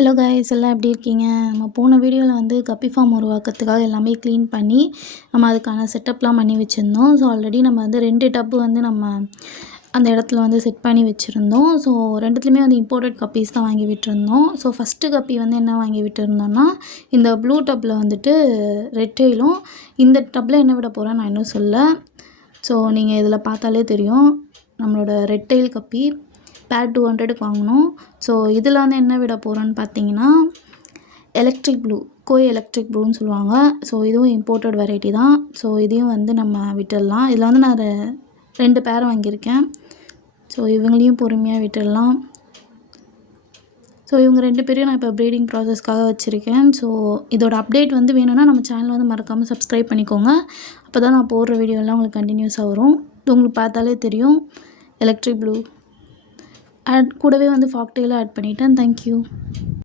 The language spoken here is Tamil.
ஹலோ காய்ஸ், எல்லாம் எப்படி இருக்கீங்க? நம்ம போன வீடியோவில் வந்து கப்பி ஃபார்ம் உருவாக்கிறதுக்காக எல்லாமே க்ளீன் பண்ணி நம்ம அதுக்கான செட்டப்லாம் பண்ணி வச்சுருந்தோம். ஸோ ஆல்ரெடி நம்ம வந்து 2 டப்பு வந்து நம்ம அந்த இடத்துல வந்து செட் பண்ணி வச்சுருந்தோம். ஸோ 2த்துலேயுமே வந்து இம்போர்ட்டட் கப்பீஸ் தான் வாங்கி விட்டுருந்தோம். ஸோ ஃபஸ்ட்டு கப்பி வந்து என்ன வாங்கி விட்டுருந்தோம்னா, இந்த ப்ளூ டப்பில் வந்துட்டு ரெட் டெயிலும், இந்த டப்பில் என்ன விட போகிறேன்னு நான் இன்னும் சொல்லல. ஸோ நீங்கள் இதில் பார்த்தாலே தெரியும், நம்மளோட ரெட் டெயில் கப்பி பேர் 200க்கு வாங்கினோம். ஸோ இதில் வந்து என்ன விட போகிறோன்னு பார்த்தீங்கன்னா, எலக்ட்ரிக் ப்ளூ, கோய் எலக்ட்ரிக் ப்ளூன்னு சொல்லுவாங்க. ஸோ இதுவும் இம்போர்ட்டட் வெரைட்டி தான். ஸோ இதையும் வந்து நம்ம விட்டுடலாம். இதில் வந்து நான் 2 பேர் வாங்கியிருக்கேன். ஸோ இவங்களையும் பொறுமையாக விட்டுடலாம். ஸோ இவங்க 2 பேரையும் நான் இப்போ ப்ரீடிங் ப்ராசஸ்க்காக வச்சுருக்கேன். ஸோ இதோட அப்டேட் வந்து வேணும்னா நம்ம சேனலை வந்து மறக்காமல் சப்ஸ்கிரைப் பண்ணிக்கோங்க. அப்போ தான் நான் போடுற வீடியோலாம் உங்களுக்கு கண்டினியூஸாக வரும். இது உங்களுக்கு பார்த்தாலே தெரியும், எலக்ட்ரிக் ப்ளூ. கூடவே வந்து ஃபாக்டெயிலும் ஆட் பண்ணிட்டேன். தேங்க்யூ.